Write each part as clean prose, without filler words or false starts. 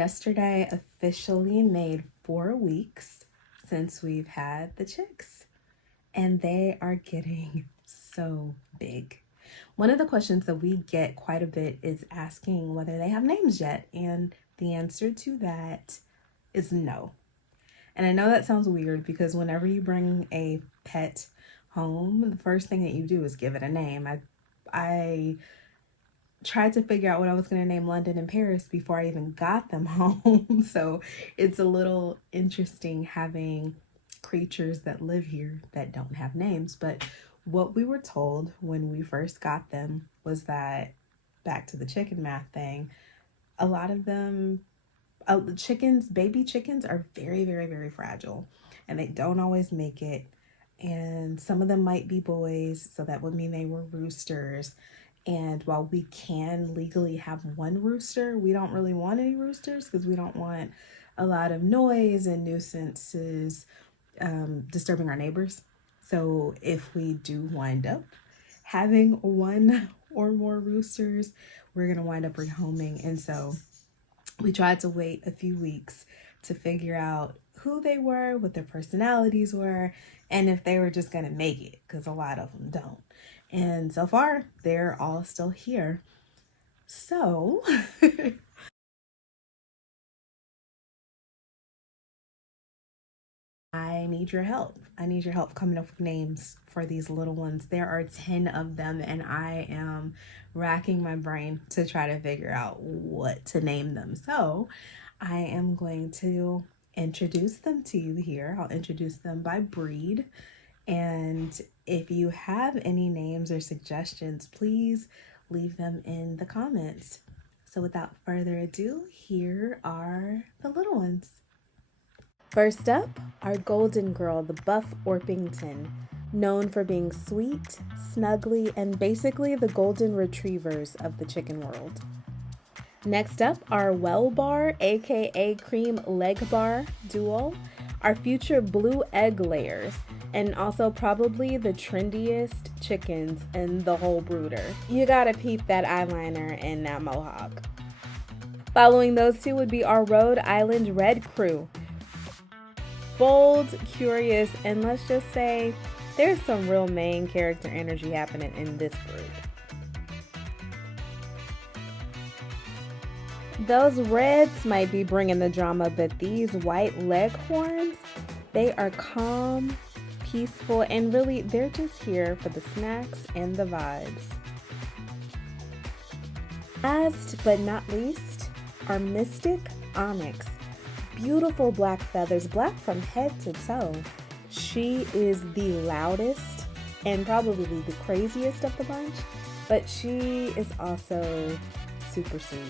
Yesterday officially made 4 weeks since we've had the chicks, and they are getting so big. One of the questions that we get quite a bit is asking whether they have names yet, and the answer to that is no. And I know that sounds weird because whenever you bring a pet home, the first thing that you do is give it a name. I tried to figure out what I was going to name London and Paris before I even got them home. So it's a little interesting having creatures that live here that don't have names. But what we were told when we first got them was that, back to the chicken math thing, a lot of them, baby chickens are very, very, very fragile and they don't always make it. And some of them might be boys, so that would mean they were roosters. And while we can legally have one rooster, we don't really want any roosters because we don't want a lot of noise and nuisances disturbing our neighbors. So if we do wind up having one or more roosters, we're going to wind up rehoming. And so we tried to wait a few weeks to figure out who they were, what their personalities were, and if they were just going to make it, because a lot of them don't. And so far, they're all still here. So I need your help. I need your help coming up with names for these little ones. There are 10 of them, and I am racking my brain to try to figure out what to name them. So I am going to introduce them to you here. I'll introduce them by breed. And if you have any names or suggestions, please leave them in the comments. So without further ado, here are the little ones. First up, our golden girl, the Buff Orpington, known for being sweet, snuggly, and basically the golden retrievers of the chicken world. Next up, our Well Bar, aka Cream Leg Bar duo, our future blue egg layers, and also probably the trendiest chickens in the whole brooder. You gotta peep that eyeliner and that mohawk. Following those two would be our Rhode Island Red Crew. Bold, curious, and let's just say there's some real main character energy happening in this group. Those reds might be bringing the drama, but these white leghorns, they are calm, peaceful, and really they're just here for the snacks and the vibes. Last but not least, our Mystic Onyx. Beautiful black feathers, black from head to toe. She is the loudest and probably the craziest of the bunch, but she is also super sweet.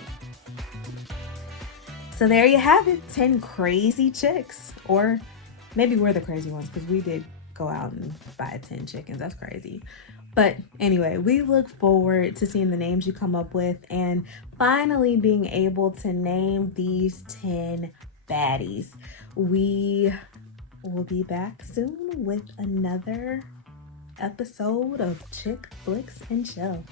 So there you have it, 10 crazy chicks. Or maybe we're the crazy ones because we did go out and buy 10 chickens. That's crazy. But anyway, we look forward to seeing the names you come up with and finally being able to name these 10 baddies. We will be back soon with another episode of Chickflix Chill.